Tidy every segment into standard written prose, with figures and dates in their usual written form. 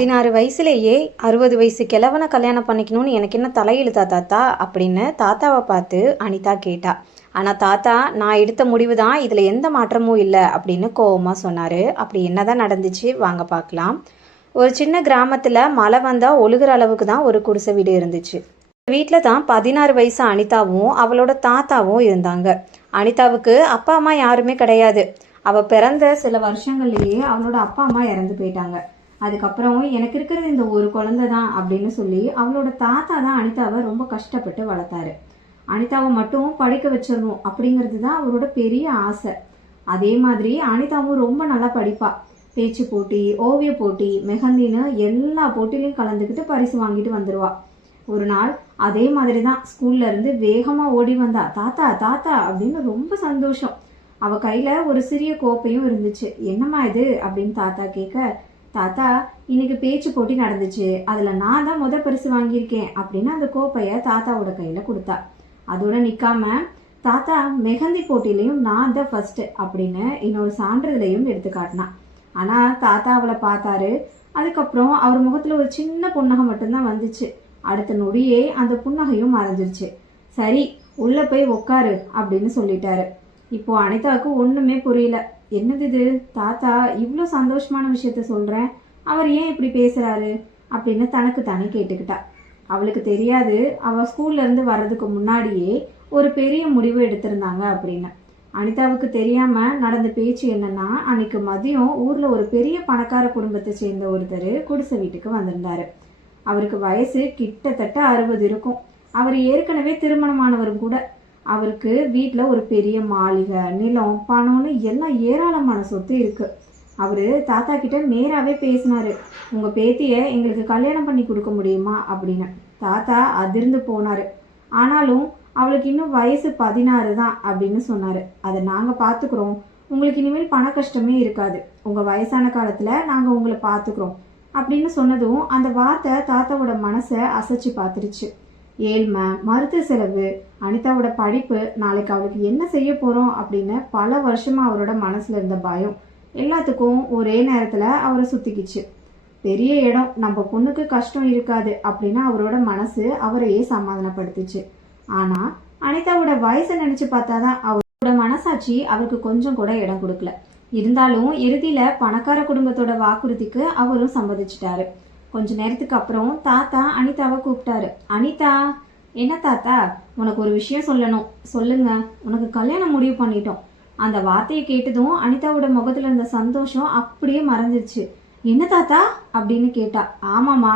16 வயசுலேயே 60 வயசு கிழவனை கல்யாணம் பண்ணிக்கணும்னு எனக்கு என்ன தலையெழுத்தா தாத்தா அப்படின்னு தாத்தாவை பார்த்து அனிதா கேட்டா. ஆனால் தாத்தா, நான் எடுத்த முடிவு தான், இதில் எந்த மாற்றமும் இல்லை அப்படின்னு கோவமாக சொன்னார். அப்படி என்னதான் நடந்துச்சு வாங்க பார்க்கலாம். ஒரு சின்ன கிராமத்தில் மழை வந்தால் ஒழுகிற அளவுக்கு தான் ஒரு குடிசை வீடு இருந்துச்சு. வீட்டில் தான் 16 வயசு அனிதாவும் அவளோட தாத்தாவும் இருந்தாங்க. அனிதாவுக்கு அப்பா அம்மா யாருமே கிடையாது. அவள் பிறந்த சில வருஷங்கள்லேயே அவளோட அப்பா அம்மா இறந்து போயிட்டாங்க. அதுக்கப்புறம் எனக்கு இருக்கிறது இந்த ஒரு குழந்தை தான் அப்படின்னு சொல்லி அவளோட தாத்தா தான் அனிதாவை ரொம்ப கஷ்டப்பட்டு வளர்த்தாரு. அனிதாவை மட்டும் படிக்க வச்சிடணும் அப்படிங்கிறது தான் அவரோட பெரிய ஆசை. அதே மாதிரி அனிதாவும் ரொம்ப நல்லா படிப்பா. பேச்சு போட்டி, ஓவிய போட்டி, மெஹந்தின்னு எல்லா போட்டிலையும் கலந்துக்கிட்டு பரிசு வாங்கிட்டு வந்துடுவா. ஒரு நாள் அதே மாதிரி தான் ஸ்கூல்ல இருந்து வேகமா ஓடி வந்தா. தாத்தா தாத்தா அப்படின்னு ரொம்ப சந்தோஷம். அவ கையில ஒரு சிறிய கோப்பையும் இருந்துச்சு. என்னம்மா இது அப்படின்னு தாத்தா கேட்க, தாத்தா, இன்னைக்கு பேச்சு போட்டி நடந்துச்சு, அதுல நான் தான் பரிசு வாங்கியிருக்கேன் அப்படின்னு அந்த கோப்பைய தாத்தாவோட கையில கொடுத்தா. அதோட நிக்காம, தாத்தா, மெஹந்தி போட்டிலையும் நான் தான் ஃபர்ஸ்ட் அப்படின்னு இன்னொரு சான்றிதழையும் எடுத்து காட்டினான். ஆனா தாத்தா அவளை பார்த்தாரு. அதுக்கப்புறம் அவர் முகத்துல ஒரு சின்ன புன்னகை மட்டும்தான் வந்துச்சு. அடுத்த நொடியே அந்த புன்னகையும் மறைஞ்சிருச்சு. சரி, உள்ள போய் உக்காரு அப்படின்னு சொல்லிட்டாரு. இப்போ அனிதாவுக்கு ஒண்ணுமே புரியல. என்னது இது, தாத்தா இவ்வளோ சந்தோஷமான விஷயத்த சொல்றேன், அவர் ஏன் இப்படி பேசுறாரு அப்படின்னு தனக்கு தானே கேட்டுக்கிட்டா. அவளுக்கு தெரியாது, அவ ஸ்கூல்ல இருந்து வர்றதுக்கு முன்னாடியே ஒரு பெரிய முடிவு எடுத்திருந்தாங்க அப்படின்னு. அனிதாவுக்கு தெரியாம நடந்த பேச்சு என்னன்னா, அன்னைக்கு மதியம் ஊர்ல ஒரு பெரிய பணக்கார குடும்பத்தை சேர்ந்த ஒருத்தர் குடிசை வீட்டுக்கு வந்திருந்தாரு. அவருக்கு வயசு கிட்டத்தட்ட 60 இருக்கும். அவர் ஏற்கனவே திருமணமானவரும் கூட. அவருக்கு வீட்டில் ஒரு பெரிய மாளிகை, நிலம், பணம்னு எல்லாம் ஏராளமான சொத்து இருக்கு. அவரு தாத்தா கிட்ட நேராவே பேசினாரு. உங்க பேத்திய எங்களுக்கு கல்யாணம் பண்ணி கொடுக்க முடியுமா அப்படின்னு. தாத்தா அதிர்ந்து போனாரு. ஆனாலும் அவளுக்கு இன்னும் வயசு 16 தான் அப்படின்னு சொன்னாரு. அதை நாங்க பாத்துக்கிறோம், உங்களுக்கு இனிமேல் பண கஷ்டமே இருக்காது, உங்க வயசான காலத்துல நாங்க உங்களை பாத்துக்கிறோம் அப்படின்னு சொன்னதும் அந்த வார்த்தை தாத்தாவோட மனசை அசைச்சு பார்த்துருச்சு. ஏழ்மை, மருத்துவ செலவு, அனிதாவோட படிப்பு, நாளைக்கு அவளுக்கு என்ன செய்ய போறோம் அப்படின்னு பல வருஷமா அவரோட மனசுல இருந்த பயம் எல்லாத்துக்கும் ஒரே நேரத்துல அவரை சுத்திக்கிச்சு. பெரிய இடம், நம்ம பொண்ணுக்கு கஷ்டம் இருக்காது அப்படின்னு அவரோட மனசு அவரையே சமாதானப்படுத்துச்சு. ஆனா அனிதாவோட வயசை நினைச்சு பார்த்தாதான் அவரோட மனசாட்சி அவருக்கு கொஞ்சம் கூட இடம் கொடுக்கல. இருந்தாலும் இறுதியில பணக்கார குடும்பத்தோட வாக்குறுதிக்கு அவரும் சம்மதிச்சிட்டாரு. கொஞ்ச நேரத்துக்கு அப்புறம் தாத்தா அனிதாவை கூப்பிட்டாரு. அனிதா. என்ன தாத்தா? உனக்கு ஒரு விஷயம் சொல்லணும். சொல்லுங்க. உனக்கு கல்யாணம் முடிவு பண்ணிட்டோம். அந்த வார்த்தையை கேட்டதும் அனிதாவோட முகத்துல இருந்த சந்தோஷம் அப்படியே மறைஞ்சிருச்சு. என்ன தாத்தா அப்படின்னு கேட்டா. ஆமாமா,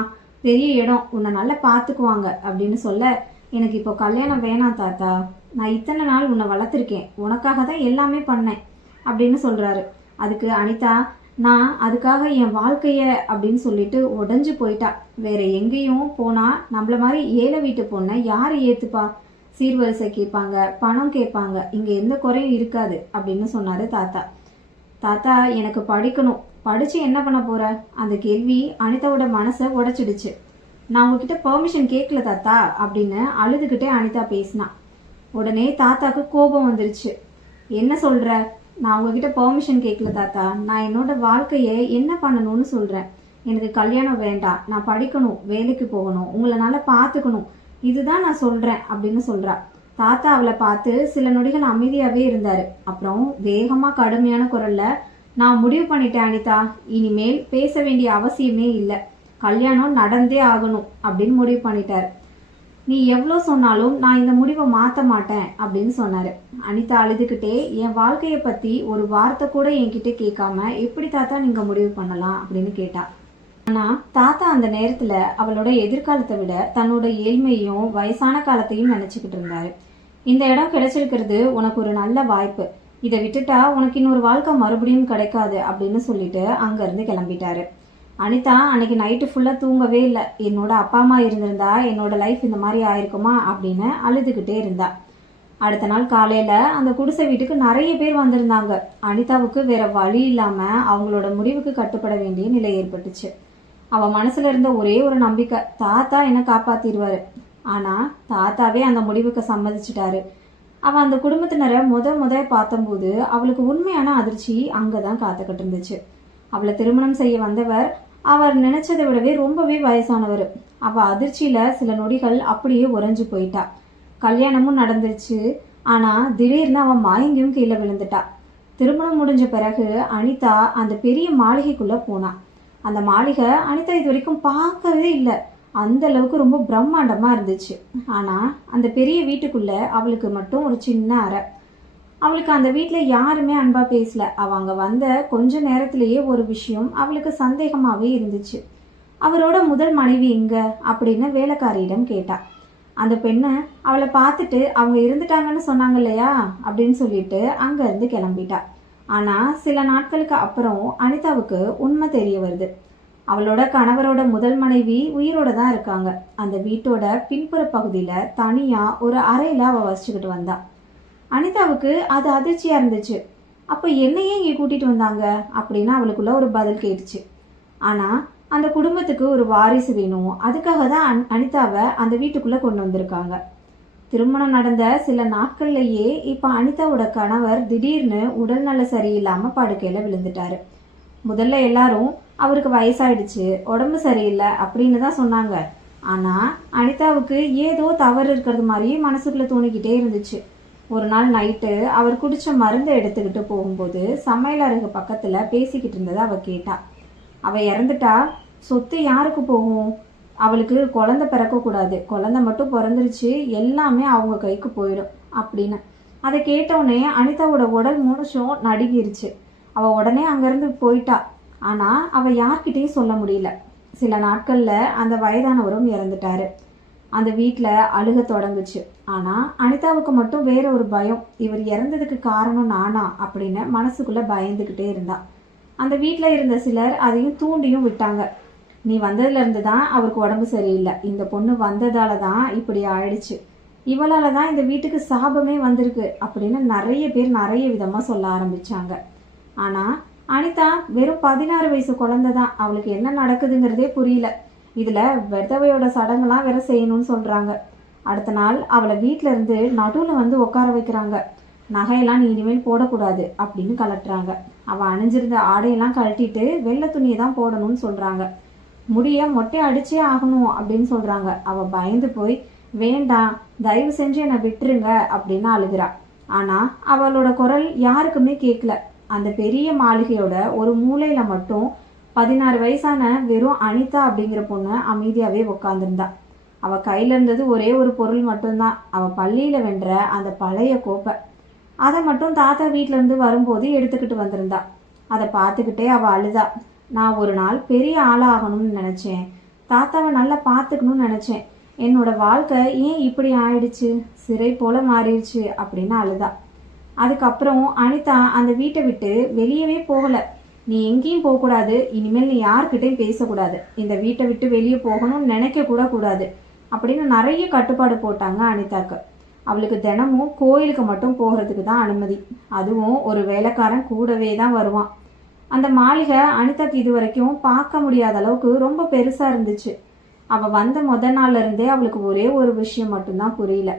பெரிய இடம், உன்னை நல்லா பாத்துக்குவாங்க அப்படின்னு சொல்ல, எனக்கு இப்போ கல்யாணம் வேணாம் தாத்தா, நான் இத்தனை நாள் உன்னை வளர்த்துருக்கேன், உனக்காக தான் எல்லாமே பண்ணேன் அப்படின்னு சொல்றாரு. அதுக்கு அனிதா, நான் அதுக்காக என் வாழ்க்கைய அப்படின்னு சொல்லிட்டு உடஞ்சு போயிட்டா. வேற எங்கேயும் போனா நம்மள மாதிரி ஏழை வீட்டு பொண்ணை யாரு ஏத்துப்பா? சீர்வரிசை கேட்பாங்க, பணம் கேட்பாங்க, இங்க எந்த குறையும் இருக்காது அப்படின்னு சொன்னாரு தாத்தா. தாத்தா, எனக்கு படிக்கணும். படிச்சு என்ன பண்ண போற? அந்த கேள்வி அனிதாவோட மனசை உடைச்சிடுச்சு. நான் உங்ககிட்ட பெர்மிஷன் கேட்கல தாத்தா அப்படின்னு அழுதுகிட்டே அனிதா பேசினா. உடனே தாத்தாக்கு கோபம் வந்துருச்சு. என்ன சொல்ற? நான் உங்ககிட்ட பெர்மிஷன் கேட்கல தாத்தா, நான் என்னோட வாழ்க்கையை என்ன பண்ணணும்னு சொல்றேன். எனக்கு கல்யாணம் வேண்டாம், நான் படிக்கணும், வேலைக்கு போகணும், உங்களை நல்லா பார்த்துக்கணும், இதுதான் நான் சொல்றேன் அப்படின்னு சொல்றா. தாத்தா அவளை பார்த்து சில நொடிகள் அமைதியாவே இருந்தாரு. அப்புறம் வேகமா கடுமையான குரல்ல, நான் முடிவு பண்ணிட்டேன் அனிதா, இனிமேல் பேச வேண்டிய அவசியமே இல்லை, கல்யாணம் நடந்தே ஆகணும் அப்படின்னு முடிவு பண்ணிட்டாரு. நீ எவ்வளோ சொன்னாலும் நான் இந்த முடிவை மாற்ற மாட்டேன் அப்படின்னு சொன்னாரு. அனிதா அழுதுகிட்டே, என் வாழ்க்கையை பத்தி ஒரு வார்த்தை கூட என்கிட்ட கேட்காம எப்படி தாத்தா நீங்க முடிவு பண்ணலாம் அப்படின்னு கேட்டா. ஆனா தாத்தா அந்த நேரத்துல அவளோட எதிர்காலத்தை விட தன்னோட ஏழ்மையும் வயசான காலத்தையும் நினைச்சுக்கிட்டு இருந்தாரு. இந்த இடம் கிடைச்சிருக்கிறது உனக்கு ஒரு நல்ல வாய்ப்பு, இதை விட்டுட்டா உனக்கு இன்னொரு வாழ்க்கை மறுபடியும் கிடைக்காது அப்படின்னு சொல்லிட்டு அங்க இருந்து கிளம்பிட்டாரு. அனிதா அன்னைக்கு நைட்டு ஃபுல்லா தூங்கவே இல்லை. என்னோட அப்பா அம்மா இருந்திருந்தா என்னோட லைஃப் இந்த மாதிரி ஆயிருக்குமா அப்படின்னு அழுதுகிட்டே இருந்தா. அடுத்த நாள் காலையில அந்த குடிசை வீட்டுக்கு நிறைய பேர் வந்திருந்தாங்க. அனிதாவுக்கு வேற வழி இல்லாம அவங்களோட முடிவுக்கு கட்டுப்பட வேண்டிய நிலை ஏற்பட்டுச்சு. அவ மனசுல இருந்த ஒரே ஒரு நம்பிக்கை, தாத்தா என்ன காப்பாத்திடுவாரு. ஆனா தாத்தாவே அந்த முடிவுக்கு சம்மதிச்சிட்டாரு. அவ அந்த குடும்பத்தினரை முத பார்த்தம்போது அவளுக்கு உண்மையான அதிர்ச்சி அங்கதான் காத்துக்கிட்டு இருந்துச்சு. அவளை திருமணம் செய்ய வந்தவர் அவர் நினைச்சதை விடவே ரொம்பவே வயசானவர். அவ அதிர்ச்சியில சில நொடிகள் அப்படியே உறைஞ்சு போயிட்டா. கல்யாணமும் நடந்துருச்சு. ஆனா திடீர்னு அவன் மயங்கியும் கீழே விழுந்துட்டா. திருமணம் முடிஞ்ச பிறகு அனிதா அந்த பெரிய மாளிகைக்குள்ள போனா. அந்த மாளிகை அனிதா இது வரைக்கும் பார்க்கவே இல்லை. அந்த அளவுக்கு ரொம்ப பிரம்மாண்டமா இருந்துச்சு. ஆனா அந்த பெரிய வீட்டுக்குள்ள அவளுக்கு மட்டும் ஒரு சின்ன அறை. அவளுக்கு அந்த வீட்டுல யாருமே அன்பா பேசல. அவ அங்க வந்த கொஞ்ச நேரத்திலேயே ஒரு விஷயம் அவளுக்கு சந்தேகமாவே இருந்துச்சு. அவரோட முதல் மனைவி எங்க அப்படின்னு வேலைக்காரியிடம் கேட்டா. அந்த பெண்ணை அவளை பார்த்துட்டு அவங்க இருந்துட்டாங்கன்னு சொன்னாங்க இல்லையா அப்படின்னு சொல்லிட்டு அங்க இருந்து கிளம்பிட்டா. ஆனா சில நாட்களுக்கு அப்புறம் அனிதாவுக்கு உண்மை தெரிய வருது. அவளோட கணவரோட முதல் மனைவி உயிரோட தான் இருக்காங்க. அந்த வீட்டோட பின்புற பகுதியில தனியா ஒரு அறையில அவ வசிச்சுக்கிட்டு வந்தா. அனிதாவுக்கு அது அதிர்ச்சியா இருந்துச்சு. அப்ப என்னையே இங்கே கூட்டிட்டு வந்தாங்க அப்படின்னு அவளுக்குள்ள ஒரு பதில் கேட்டுச்சு. ஆனா அந்த குடும்பத்துக்கு ஒரு வாரிசு வேணும், அதுக்காக தான் அனிதாவை அந்த வீட்டுக்குள்ள கொண்டு வந்திருக்காங்க. திருமணம் நடந்த சில நாட்கள்லயே இப்ப அனிதாவோட கணவர் திடீர்னு உடல்நல சரியில்லாம படுக்கையில விழுந்துட்டாரு. முதல்ல எல்லாரும் அவருக்கு வயசாயிடுச்சு, உடம்பு சரியில்லை அப்படின்னு தான் சொன்னாங்க. ஆனா அனிதாவுக்கு ஏதோ தவறு இருக்கிறது மாதிரியே மனசுக்குள்ள தோணிக்கிட்டே இருந்துச்சு. ஒரு நாள் நைட்டு அவர் குடிச்ச மருந்தை எடுத்துக்கிட்டு போகும்போது சமையல் அறைக்கு பக்கத்துல பேசிக்கிட்டு இருந்ததை அவ கேட்டா. அவ இறந்துட்டா சொத்து யாருக்கு போகும்? அவளுக்கு குழந்தை பிறக்க கூடாது, குழந்தை மட்டும் பிறந்துருச்சு, எல்லாமே அவங்க கைக்கு போயிடும் அப்படின்னு. அதை கேட்டவுடனே அனிதாவோட உடல் முழுசும் நடுங்கிருச்சு. அவ உடனே அங்கிருந்து போயிட்டா. ஆனா அவ யார்கிட்டையும் சொல்ல முடியல. சில நாட்கள்ல அந்த வயதானவரும் இறந்துட்டாரு. அந்த வீட்டுல அழுக தொடங்குச்சு. ஆனா அனிதாவுக்கு மட்டும் வேற ஒரு பயம். இவர் இறந்ததுக்கு காரணம் நானா அப்படின்னு மனசுக்குள்ள பயந்துகிட்டே இருந்தா. அந்த வீட்டுல இருந்த சிலர் அதையும் தூண்டியும் விட்டாங்க. நீ வந்ததுல இருந்து தான் அவருக்கு உடம்பு சரியில்லை, இந்த பொண்ணு வந்ததால தான் இப்படி ஆயிடுச்சு, இவளால தான் இந்த வீட்டுக்கு சாபமே வந்திருக்கு அப்படின்னு நிறைய பேர் நிறைய விதமா சொல்ல ஆரம்பிச்சாங்க. ஆனா அனிதா வெறும் 16 வயசு குழந்தை தான். அவளுக்கு என்ன நடக்குதுங்கிறதே புரியல. இதுல விதவையோட சடங்கெல்லாம் வேற செய்யணும்னு சொல்றாங்க. அடுத்த நாள் அவளை வீட்டுல இருந்து நடுவுல வந்து உட்கார வைக்கிறாங்க. நகையெல்லாம் நீ இனிமேல் போடக்கூடாது அப்படின்னு கலட்டுறாங்க. அவ அணிஞ்சிருந்த ஆடையெல்லாம் கழட்டிட்டு வெள்ளை துணியை தான் போடணும்னு சொல்றாங்க. முடிய மொட்டை அடிச்சே ஆகணும் அப்படின்னு சொல்றாங்க. அவ பயந்து போய் வேண்டாம், தயவு செஞ்சு என்னை விட்டுருங்க அப்படின்னு அழுகிறா. ஆனா அவளோட குரல் யாருக்குமே கேட்கல. அந்த பெரிய மாளிகையோட ஒரு மூலையில மட்டும் 16 வயசான வெறும் அனிதா அப்படிங்கிற பொண்ணு அமைதியாவே உட்காந்துருந்தா. அவ கையில இருந்தது ஒரே ஒரு பொருள் மட்டும்தான், அவ பள்ளியில வென்ற அந்த பழைய கோப்பை. அதை மட்டும் தாத்தா வீட்டுல இருந்து வரும்போது எடுத்துக்கிட்டு வந்திருந்தா. அதை பார்த்துக்கிட்டே அவ அழுதா. நான் ஒரு நாள் பெரிய ஆளாகணும்னு நினைச்சேன், தாத்தாவை நல்லா பார்த்துக்கணும்னு நினைச்சேன், என்னோட வாழ்க்கை ஏன் இப்படி ஆயிடுச்சு, சிறை போல மாறிடுச்சு அப்படின்னு அழுதா. அதுக்கப்புறம் அனிதா அந்த வீட்டை விட்டு வெளியவே போகல. நீ எங்கேயும் போகக்கூடாது, இனிமேல் நீ யார்கிட்டையும் பேசக்கூடாது, இந்த வீட்டை விட்டு வெளியே போகணும்னு நினைக்க கூட கூடாது அப்படின்னு நிறைய கட்டுப்பாடு போட்டாங்க அனிதாக்கு. அவளுக்கு தினமும் கோயிலுக்கு மட்டும் போகிறதுக்கு தான் அனுமதி, அதுவும் ஒரு வேலைக்காரன் கூடவே தான் வருவான். அந்த மாளிகை அனிதாக்கு இது வரைக்கும் பார்க்க முடியாத அளவுக்கு ரொம்ப பெருசா இருந்துச்சு. அவ வந்த முதல் நாள்ல இருந்தே அவளுக்கு ஒரே ஒரு விஷயம் மட்டும்தான் புரியல.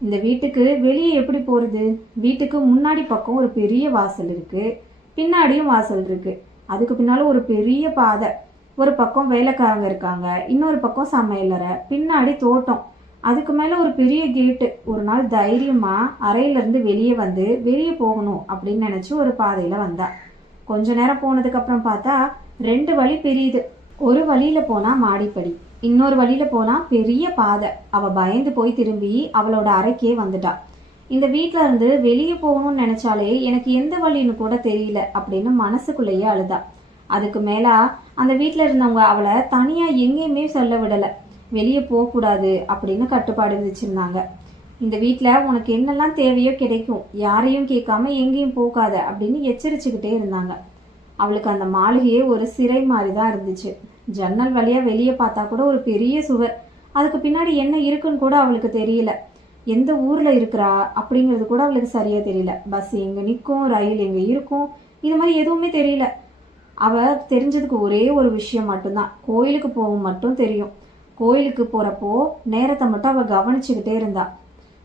இந்த வீட்டுக்கு வெளியே எப்படி போறது? வீட்டுக்கு முன்னாடி பக்கம் ஒரு பெரிய வாசல் இருக்கு, பின்னாடியும் வாசல் இருக்கு, அதுக்கு பின்னால ஒரு பெரிய பாதை, ஒரு பக்கம் வேலைக்காரங்க இருக்காங்க, இன்னொரு பக்கம் சமையலறை, பின்னாடி தோட்டம், அதுக்கு மேல ஒரு பெரிய கேட்டு. ஒரு நாள் தைரியமா அறையில இருந்து வெளியே வந்து வெளியே போகணும் அப்படின்னு நினைச்சு ஒரு பாதையில வந்தா. கொஞ்ச நேரம் போனதுக்கு அப்புறம் பார்த்தா 2 வழி பிரியுது. ஒரு வழியில போனா மாடிப்படி, இன்னொரு வழியில போனா பெரிய பாதை. அவ பயந்து போய் திரும்பி அவளோட அறைக்கே வந்துட்டா. இந்த வீட்டுல இருந்து வெளியே போகணும்னு நினைச்சாலே எனக்கு எந்த வழின்னு கூட தெரியல அப்படின்னு மனசுக்குள்ளேயே அழுதா. அதுக்கு மேல அந்த வீட்டுல இருந்தவங்க அவளை தனியா எங்கேயுமே சொல்ல விடல, வெளியே போக கூடாது அப்படின்னு கட்டுப்பாடு விதிச்சிருந்தாங்க. இந்த வீட்டுல உனக்கு என்னெல்லாம் தேவையோ கிடைக்கும், யாரையும் கேட்காம எங்கேயும் போகாத அப்படின்னு எச்சரிச்சுக்கிட்டே இருந்தாங்க. அவளுக்கு அந்த மாளிகையே ஒரு சிறை மாதிரிதான் இருந்துச்சு. ஜன்னல் வழியா வெளியே பார்த்தா கூட ஒரு பெரிய சுவர், அதுக்கு பின்னாடி என்ன இருக்குன்னு கூட அவளுக்கு தெரியல. எந்த ஊர்ல இருக்கிறா அப்படிங்கிறது கூட அவளுக்கு சரியா தெரியல. பஸ் எங்க நிற்கும், ரயில் எங்க இருக்கும், இது மாதிரி எதுவுமே தெரியல. அவ தெரிஞ்சதுக்கு ஒரே ஒரு விஷயம் மட்டும்தான், கோயிலுக்கு போகும் மட்டும் தெரியும். கோயிலுக்கு போறப்போ நேரத்தை மட்டும் அவ கவனிச்சுக்கிட்டே இருந்தா.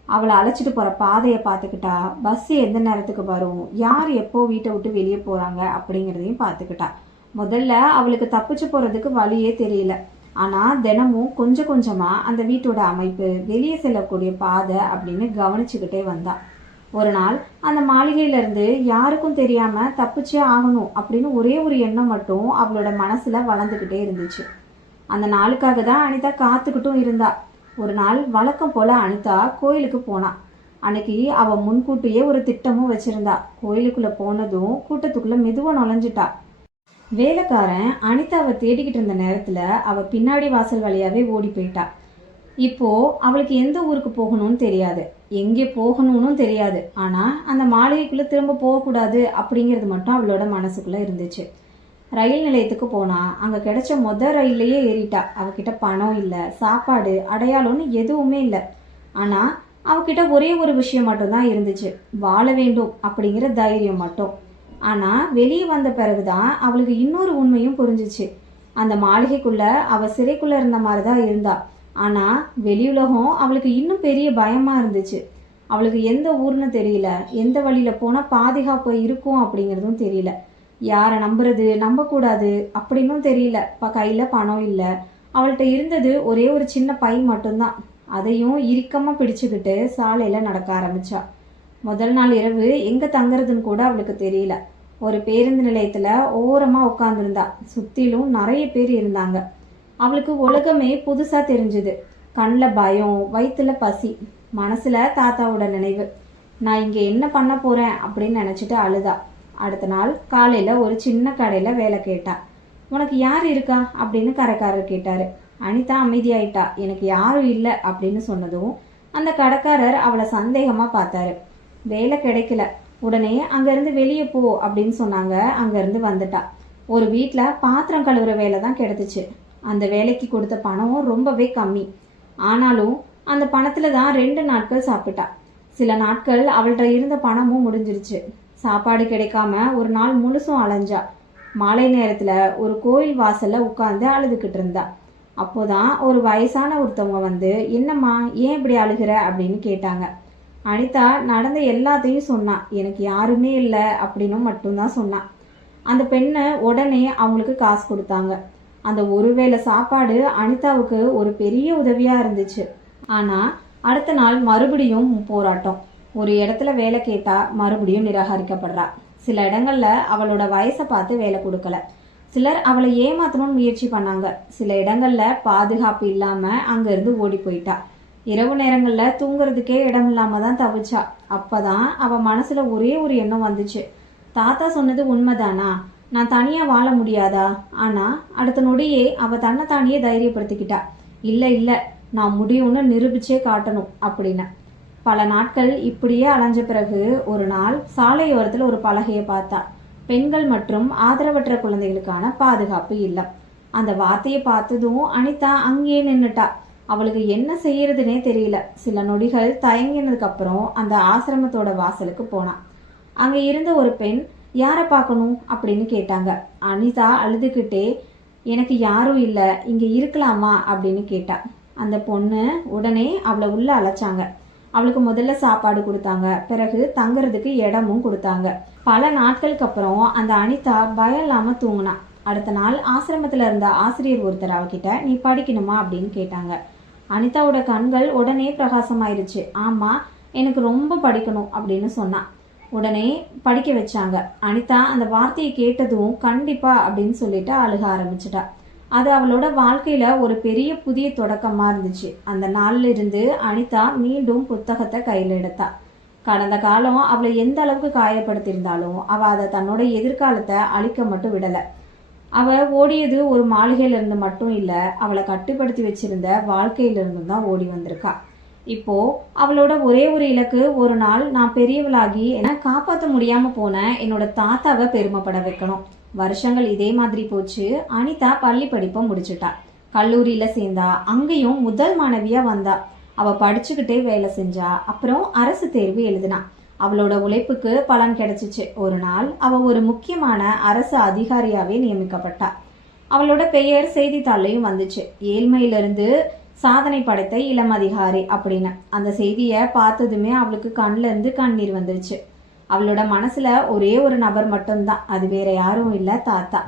அவளை அழைச்சிட்டு போற பாதையை பார்த்துக்கிட்டா, பஸ் எந்த நேரத்துக்கு வரும், யார் எப்போ வீட்டை விட்டு வெளியே போறாங்க அப்படிங்கிறதையும் பார்த்துக்கிட்டா. முதல்ல அவளுக்கு தப்பிச்சு போறதுக்கு வழியே தெரியல. ஆனா தினமும் கொஞ்சம் கொஞ்சமா அந்த வீட்டோட அமைப்பு, வெளியே செல்லக்கூடிய பாதை அப்படின்னு கவனிச்சுக்கிட்டே வந்தா. ஒரு நாள் அந்த மாளிகையில இருந்து யாருக்கும் தெரியாம தப்பிச்சே ஆகணும் அப்படின்னு ஒரே ஒரு எண்ணம் மட்டும் அவளோட மனசுல வளர்ந்துகிட்டே இருந்துச்சு. அந்த நாளுக்காக தான் அனிதா காத்துக்கிட்டும் இருந்தா. ஒரு நாள் வழக்கம் போல அனிதா கோயிலுக்கு போனா. அன்னைக்கு அவ முன்கூட்டியே ஒரு திட்டமும் வச்சிருந்தா. கோயிலுக்குள்ள போனதும் கூட்டத்துக்குள்ள மெதுவா நுழைஞ்சிட்டா. வேலைக்காரன் அனிதாவை தேடிக்கிட்டு இருந்த நேரத்துல அவ பின்னாடி வாசல் வழியாவே ஓடி போயிட்டா. இப்போ அவளுக்கு எந்த ஊருக்கு போகணும்னு தெரியாது, எங்கே போகணும்னு தெரியாது. ஆனா அந்த மாளிகைக்குள்ள திரும்ப போகக்கூடாது அப்படிங்கிறது மட்டும் அவளோட மனசுக்குள்ள இருந்துச்சு. ரயில் நிலையத்துக்கு போனா அங்க கிடைச்ச ரயிலையே ஏறிட்டா. அவகிட்ட பணம் இல்ல, சாப்பாடு, அடையாளம்னு எதுவுமே இல்ல. ஆனா அவகிட்ட ஒரே ஒரு விஷயம் மட்டும்தான் இருந்துச்சு, வாழ வேண்டும் அப்படிங்கிற தைரியம் மட்டும். ஆனா வெளியே வந்த பிறகுதான் அவளுக்கு இன்னொரு உண்மையும் புரிஞ்சிச்சு. அந்த மாளிகைக்குள்ள அவ சிறைக்குள்ள இருந்த மாதிரிதான் இருந்தா. ஆனா வெளியுலகம் அவளுக்கு இன்னும் பெரிய பயமா இருந்துச்சு. அவளுக்கு எந்த ஊர்னு தெரியல, எந்த வழியில போனா பாதுகாப்பு இருக்கும் அப்படிங்கறதும் தெரியல. யாரை நம்புறது, நம்பக்கூடாது அப்படின்னும் தெரியல. கையில பணம் இல்ல. அவள்கிட்ட இருந்தது ஒரே ஒரு சின்ன பை மட்டும்தான். அதையும் இறுக்கமா பிடிச்சுக்கிட்டு சாலையில நடக்க ஆரம்பிச்சா. முதல் நாள் இரவு எங்க தங்குறதுன்னு கூட அவளுக்கு தெரியல. ஒரு பேருந்து நிலையத்துல ஓரமா உட்கார்ந்துருந்தா. சுத்திலும் நிறைய பேர் இருந்தாங்க. அவளுக்கு உலகமே புதுசா தெரிஞ்சுது. கண்ணுல பயம், வயிற்றுல பசி, மனசுல தாத்தாவோட நினைவு. நான் இங்க என்ன பண்ண போறேன் அப்படின்னு நினைச்சிட்டு அழுதா. அடுத்த நாள் காலையில ஒரு சின்ன கடையில வேலை கேட்டா. உனக்கு யார் இருக்கா அப்படின்னு கடைக்காரர் கேட்டாரு. அனிதா அமைதியாயிட்டா. எனக்கு யாரும் இல்லை அப்படின்னு சொன்னதும் அந்த கடைக்காரர் அவளை சந்தேகமா பார்த்தாரு. வேலை கிடைக்கல. உடனே அங்கிருந்து வெளியே போ அப்படின்னு சொன்னாங்க. அங்கிருந்து வந்துட்டா. ஒரு வீட்டுல பாத்திரம் கழுவுற வேலை தான் கிடைச்சிச்சு. அந்த வேலைக்கு கொடுத்த பணம் ரொம்பவே கம்மி. ஆனாலும் அந்த பணத்துல தான் 2 நாட்கள் சாப்பிட்டா. சில நாட்கள் அவள்கிட்ட இருந்த பணமும் முடிஞ்சிருச்சு. சாப்பாடு கிடைக்காம ஒரு நாள் முழுசும் அலைஞ்சா. மாலை நேரத்துல ஒரு கோயில் வாசல்ல உட்கார்ந்து அழுதுகிட்டு இருந்தா. அப்போதான் ஒரு வயசான ஒருத்தவங்க வந்து, என்னம்மா ஏன் இப்படி அழுகிற அப்படின்னு கேட்டாங்க. அனிதா நடந்த எல்லாத்தையும் சொன்னா. எனக்கு யாருமே இல்லை அப்படின்னு மட்டும்தான் சொன்னான். அந்த பெண்ணை உடனே அவங்களுக்கு காசு கொடுத்தாங்க. அந்த ஒருவேளை சாப்பாடு அனிதாவுக்கு ஒரு பெரிய உதவியா இருந்துச்சு. ஆனா அடுத்த நாள் மறுபடியும் போராட்டம். ஒரு இடத்துல வேலை கேட்டா மறுபடியும் நிராகரிக்கப்படுறா. சில இடங்கள்ல அவளோட வயசை பார்த்து வேலை கொடுக்கல. சிலர் அவளை ஏமாத்தணும்னு முயற்சி பண்ணாங்க. சில இடங்கள்ல பாதுகாப்பு இல்லாம அங்க இருந்து ஓடி போயிட்டா. இரவு நேரங்கள்ல தூங்குறதுக்கே இடம் இல்லாம தான் தவிச்சா. அப்பதான் அவ மனசுல ஒரே ஒரு எண்ணம் வந்துச்சு. தாத்தா சொன்னது உண்மைதானா? நான் தனியா வாழ முடியாதா? ஆனா அடுத்த நொடியே அவ தன்னைத்தானியே தைரியப்படுத்திக்கிட்டா. இல்ல இல்ல, நான் முடியும்னு நிரூபிச்சே காட்டணும் அப்படின்னு. பல நாட்கள் இப்படியே அலைஞ்ச பிறகு ஒரு நாள் சாலையோரத்துல ஒரு பலகையை பார்த்தா. பெண்கள் மற்றும் ஆதரவற்ற குழந்தைகளுக்கான பாதுகாப்பு இல்லம். அந்த வார்த்தையை பார்த்ததும் அனிதா அங்கேயே நின்னுட்டா. அவளுக்கு என்ன செய்யறதுனே தெரியல. சில நொடிகள் தயங்கினதுக்கு அப்புறம் அந்த ஆசிரமத்தோட வாசலுக்கு போனா. அங்க இருந்த ஒரு பெண், யாரை பார்க்கணும் அப்படின்னு கேட்டாங்க. அனிதா அழுதுகிட்டே, எனக்கு யாரும் இல்ல, இங்க இருக்கலாமா அப்படின்னு கேட்டா. அந்த பொண்ணு உடனே அவளை உள்ள அழைச்சாங்க. அவளுக்கு முதல்ல சாப்பாடு கொடுத்தாங்க. பிறகு தங்குறதுக்கு இடமும் கொடுத்தாங்க. பல நாட்களுக்கு அப்புறம் அந்த அனிதா பயம் இல்லாம தூங்கினா. அடுத்த நாள் ஆசிரமத்துல இருந்த ஆசிரியர் ஒருத்தர் அவகிட்ட, நீ படிக்கணுமா அப்படின்னு கேட்டாங்க. அனிதாவோட கண்கள் உடனே பிரகாசமாயிருச்சு. ஆமா, எனக்கு ரொம்ப படிக்கணும் அப்படின்னு சொன்னா. உடனே படிக்க வச்சாங்க. அனிதா அந்த வார்த்தையை கேட்டதும் கண்டிப்பா அப்படின்னு சொல்லிட்டு அழுக ஆரம்பிச்சிட்டா. அது அவளோட வாழ்க்கையில ஒரு பெரிய புதிய தொடக்கமா இருந்துச்சு. அந்த நாள்ல இருந்து அனிதா மீண்டும் புத்தகத்தை கையில எடுத்தா. கடந்த காலம் அவளை எந்த அளவுக்கு காயப்படுத்தியிருந்தாலும் அவ அதை தன்னோட எதிர்காலத்தை அழிக்க மட்டும் விடல. அவ ஓடியது ஒரு மாளிகையில இருந்து மட்டும் இல்ல, அவளை கட்டுப்படுத்தி வச்சிருந்த வாழ்க்கையில இருந்தும் தான் ஓடி வந்திருக்கா. இப்போ அவளோட ஒரே ஒரு இலக்கு, ஒரு நாள் நான் பெரியவளாகி என்ன காப்பாற்ற முடியாம போன என்னோட தாத்தாவை பெருமைப்பட வைக்கணும். வருஷங்கள் இதே மாதிரி போச்சு. அனிதா பள்ளி படிப்பை முடிச்சுட்டா. கல்லூரியில சேர்ந்தா. அங்கேயும் முதல் மாணவியா வந்தா. அவ படிச்சுக்கிட்டே வேலை செஞ்சா. அப்புறம் அரசு தேர்வு எழுதினா. அவளோட உழைப்புக்கு பலன் கிடைச்சிச்சு. ஒரு நாள் அவ ஒரு முக்கியமான அரசு அதிகாரியாவே நியமிக்கப்பட்டா. அவளோட பெயர் செய்தித்தாள்லையும் வந்துச்சு. ஏழ்மையிலிருந்து சாதனை படைத்த இளம் அதிகாரி அப்படின்னு. அந்த செய்தியை பார்த்ததுமே அவளுக்கு கண்ணுல இருந்து கண்ணீர் வந்துருச்சு. அவளோட மனசுல ஒரே ஒரு நபர் மட்டும்தான், அது வேற யாரும் இல்ல, தாத்தா.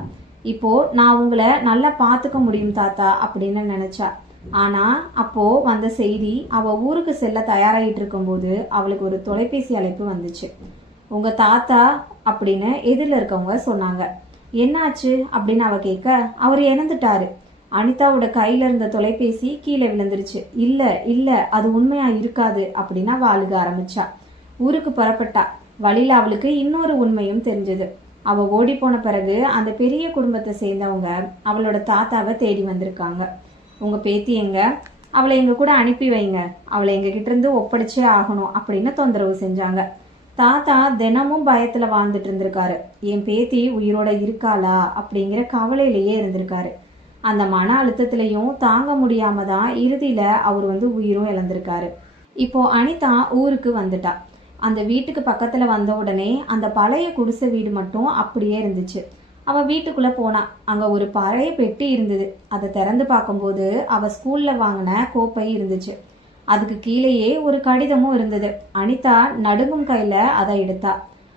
இப்போ நான் உங்களை நல்லா பார்த்துக்க முடியும் தாத்தா அப்படின்னு நினைச்சா. ஆனா அப்போ வந்த செய்தி, அவ ஊருக்கு செல்ல தயாராகிட்டு இருக்கும்போது அவளுக்கு ஒரு தொலைபேசி அழைப்பு வந்துச்சு. உங்க தாத்தா அப்படின்னு எதிரில் இருக்கவங்க சொன்னாங்க. என்னாச்சு அப்படின்னு அவ கேட்க, அவர் இறந்துட்டாரு. அனிதாவோட கையில இருந்த தொலைபேசி கீழே விழுந்துருச்சு. இல்ல இல்ல, அது உண்மையா இருக்காது அப்படின்னு அவ அழுக ஆரம்பிச்சா. ஊருக்கு புறப்பட்டா. வழியில அவளுக்கு இன்னொரு உண்மையும் தெரிஞ்சது. அவ ஓடி போன பிறகு அந்த பெரிய குடும்பத்தை சேர்ந்தவங்க அவளோட தாத்தாவை தேடி வந்திருக்காங்க. உங்க பேத்தி எங்க, அவளை எங்க கூட அனுப்பி வைங்க, அவளை எங்க கிட்ட இருந்து ஒப்படைச்சே ஆகணும் அப்படின்னு தொந்தரவு செஞ்சாங்க. தாத்தா தினமும் பயத்துல வாழ்ந்துட்டு இருந்திருக்காரு. என் பேத்தி உயிரோட இருக்காளா அப்படிங்கிற கவலையிலேயே இருந்திருக்காரு. அந்த மன அழுத்தத்திலையும் தாங்க முடியாம தான் இறுதியில அவர் உயிரும் இழந்திருக்காரு. இப்போ அனிதா ஊருக்கு வந்துட்டா. அந்த வீட்டுக்கு பக்கத்துல வந்த உடனே அந்த பழைய குடிசை வீடு மட்டும் அப்படியே இருந்துச்சு. அவ வீட்டுக்குள்ள போனா. அங்க ஒரு பழைய பெட்டி இருந்தது. அதை திறந்து பார்க்கும்போது அவ ஸ்கூல்ல வாங்கின கோப்பை இருந்துச்சு. அதுக்கு கீழேயே ஒரு கடிதமும் இருந்தது. அனிதா நடுங்கும் கையில அதை எடுத்தா.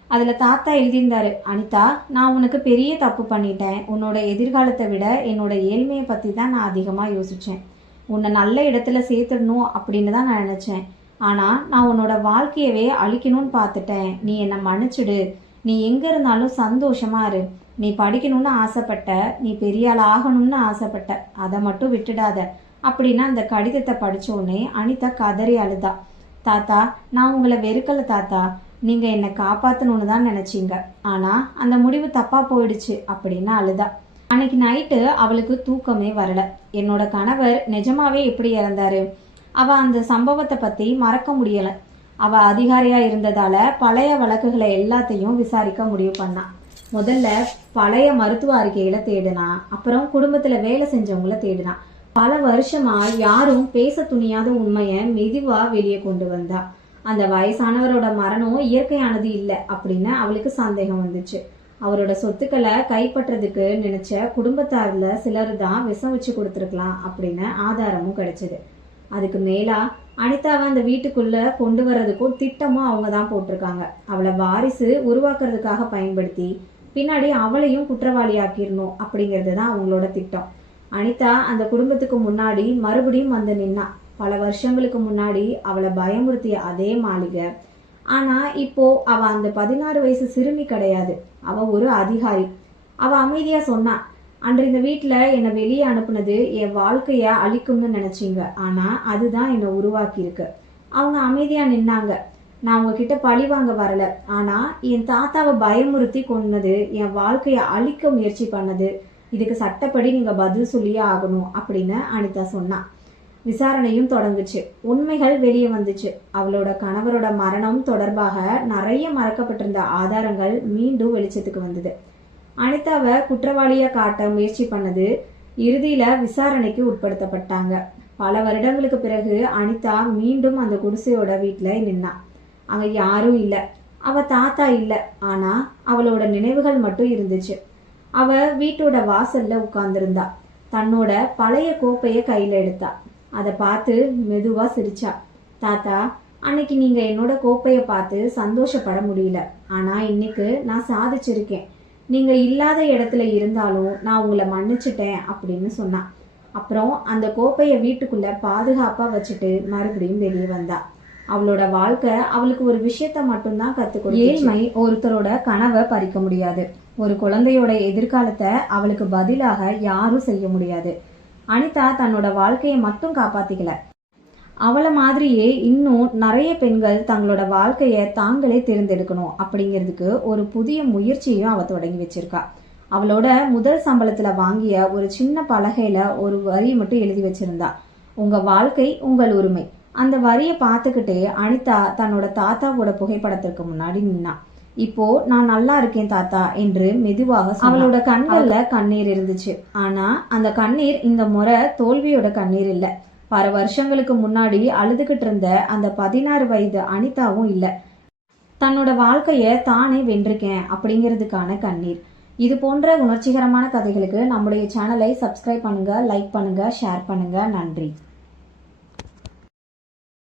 அதுல தாத்தா எழுதியிருந்தாரு, அனிதா, நான் உனக்கு பெரிய தப்பு பண்ணிட்டேன். உன்னோட எதிர்காலத்தை விட என்னோட ஏழ்மையை பத்தி தான் நான் அதிகமா யோசிச்சேன். உன்னை நல்ல இடத்துல சேர்த்துடணும் அப்படின்னு தான் நான் நினைச்சேன். ஆனா நான் உன்னோட வாழ்க்கையவே அழிக்கணும்னு பார்த்துட்டேன். நீ என்னை மன்னிச்சுடு. நீ எங்க இருந்தாலும் சந்தோஷமா இரு. நீ படிக்கணும்னு ஆசைப்பட்ட, நீ பெரிய ஆள் ஆகணும்னு ஆசைப்பட்ட, அதை மட்டும் விட்டுடாத அப்படின்னு அந்த கடிதத்தை படிச்ச உடனே அனிதா கதறி அழுதா. தாத்தா, நான் உங்களை வெறுக்கல தாத்தா, நீங்க என்னை காப்பாத்தணும்னு தான் நினைச்சீங்க. ஆனா அந்த முடிவு தப்பா போயிடுச்சு அப்படின்னு அழுதா. அன்னைக்கு நைட்டு அவளுக்கு தூக்கமே வரல. என்னோட கணவர் நிஜமாவே எப்படி இறந்தாரு? அவ அந்த சம்பவத்தை பத்தி மறக்க முடியல. அவ அதிகாரியா இருந்ததால பழைய வழக்குகளை எல்லாத்தையும் விசாரிக்க முடிவு பண்ணா. முதல்ல பழைய மருத்துவ அறிக்கைகளை தேடினா. அப்புறம் குடும்பத்துல வேலை செஞ்சவங்கள தேடினா. பல வருஷமா யாரும் பேச துணியாத உண்மைய மெதுவா வெளியே கொண்டு வந்தா. அந்த வயசானவரோட மரணம் இயற்கையானது இல்லை அப்படின்னு அவளுக்கு சந்தேகம் வந்துச்சு. அவரோட சொத்துக்களை கைப்பற்றதுக்கு நினைச்ச குடும்பத்தார்ல சிலர் தான் விஷம் வச்சு கொடுத்துருக்கலாம் அப்படின்னு ஆதாரமும் கிடைச்சது. அதுக்கு மேலா அனிதாவை அந்த வீட்டுக்குள்ள கொண்டு வர்றதுக்கும் திட்டமும் அவங்க தான் போட்டிருக்காங்க. அவளை வாரிசு உருவாக்குறதுக்காக பயன்படுத்தி பின்னாடி அவளையும் குற்றவாளியாக்கிடணும் அப்படிங்கிறது தான் அவங்களோட திட்டம். அனிதா அந்த குடும்பத்துக்கு முன்னாடி மறுபடியும் வந்து நின்னா. பல வருஷங்களுக்கு முன்னாடி அவளை பயமுறுத்திய அதே மாளிகை. ஆனா இப்போ அவ அந்த 16 வயசு சிறுமி கிடையாது. அவ ஒரு அதிகாரி. அவ அமைதியா சொன்னா, அன்று இந்த வீட்டுல என்னை வெளியே அனுப்புனது என் வாழ்க்கைய அழிக்கும்னு நினைச்சீங்க. ஆனா அதுதான் என்னை உருவாக்கி இருக்கு. அவங்க அமைதியா நின்னாங்க. நான் உங்ககிட்ட பழி வாங்க வரல. ஆனா என் தாத்தாவை பயமுறுத்தி கொன்னது, என் வாழ்க்கைய அழிக்க முயற்சி பண்ணது, இதுக்கு சட்டப்படி நீங்க பதில் சொல்லியே ஆகணும் அப்படின்னு அனிதா சொன்னா. விசாரணையும் தொடங்குச்சு. உண்மைகள் வெளியே வந்துச்சு. அவளோட கணவரோட மரணம் தொடர்பாக நிறைய மறைக்கப்பட்டிருந்த ஆதாரங்கள் மீண்டும் வெளிச்சத்துக்கு வந்தது. அனிதாவை குற்றவாளியா காட்ட முயற்சி பண்ணது. இறுதியில விசாரணைக்கு உட்படுத்தப்பட்டாங்க. பல வருடங்களுக்கு பிறகு அனிதா மீண்டும் அந்த குடிசையோட வீட்டுல நின்னா. அங்க யாரும் இல்ல. அவ தாத்தா இல்ல. ஆனா அவளோட நினைவுகள் மட்டும் இருந்துச்சு. அவ வீட்டோட வாசல்ல உட்கார்ந்திருந்தா. தன்னோட பழைய கோப்பைய கையில எடுத்தா. அதை பார்த்து மெதுவா சிரிச்சா. தாத்தா, அன்னைக்கு நீங்க என்னோட கோப்பைய பார்த்து சந்தோஷப்பட முடியல. ஆனா இன்னைக்கு நான் சாதிச்சிருக்கேன். நீங்க இல்லாத இடத்துல இருந்தாலும் நான் உங்களை மன்னிச்சிட்டேன் அப்படின்னு சொன்னா. அப்புறம் அந்த கோப்பைய வீட்டுக்குள்ள பாதுகாப்பா வச்சுட்டு மறுபடியும் வெளியே வந்தா. அவளோட வாழ்க்கை அவளுக்கு ஒரு விஷயத்த மட்டும்தான் கத்துக் கொடுத்துச்சு. ஏழ்மை ஒருத்தரோட கனவை பறிக்க முடியாது. ஒரு குழந்தையோட எதிர்காலத்தை அவளுக்கு பதிலாக யாரும் செய்ய முடியாது. அனிதா தன்னோட வாழ்க்கையை மட்டும் காப்பாத்திக்கல. அவளை மாதிரியே இன்னும் நிறைய பெண்கள் தங்களோட வாழ்க்கைய தாங்களே தேர்ந்தெடுக்கணும் அப்படிங்கிறதுக்கு ஒரு புதிய முயற்சியும் அவ தொடங்கி வச்சிருக்கா. அவளோட முதல் சம்பளத்துல வாங்கிய ஒரு சின்ன பலகையில ஒரு வரி மட்டும் எழுதி வச்சிருந்தா, உங்க வாழ்க்கை உங்கள் உரிமை. அந்த வரியை பார்த்துக்கிட்டே அனிதா தன்னோட தாத்தாவோட புகைப்படத்திற்கு முன்னாடி நின்னா. இப்போ நான் நல்லா இருக்கேன் தாத்தா என்று மெதுவாக அவளோட கண்கள்ல கண்ணீர் இருந்துச்சு. ஆனா அந்த கண்ணீர் இந்த முறை தோல்வியோட கண்ணீர் இல்ல. பல வருஷங்களுக்கு முன்னாடி அழுதுகிட்டு இருந்த அந்த 16 வயது அனிதாவும் இல்ல. தன்னோட வாழ்க்கைய தானே வென்றிருக்கேன் அப்படிங்கிறதுக்கான கண்ணீர். இது போன்ற உணர்ச்சிகரமான கதைகளுக்கு நம்முடைய சேனலை சப்ஸ்கிரைப் பண்ணுங்க, லைக் பண்ணுங்க, ஷேர் பண்ணுங்க. நன்றி.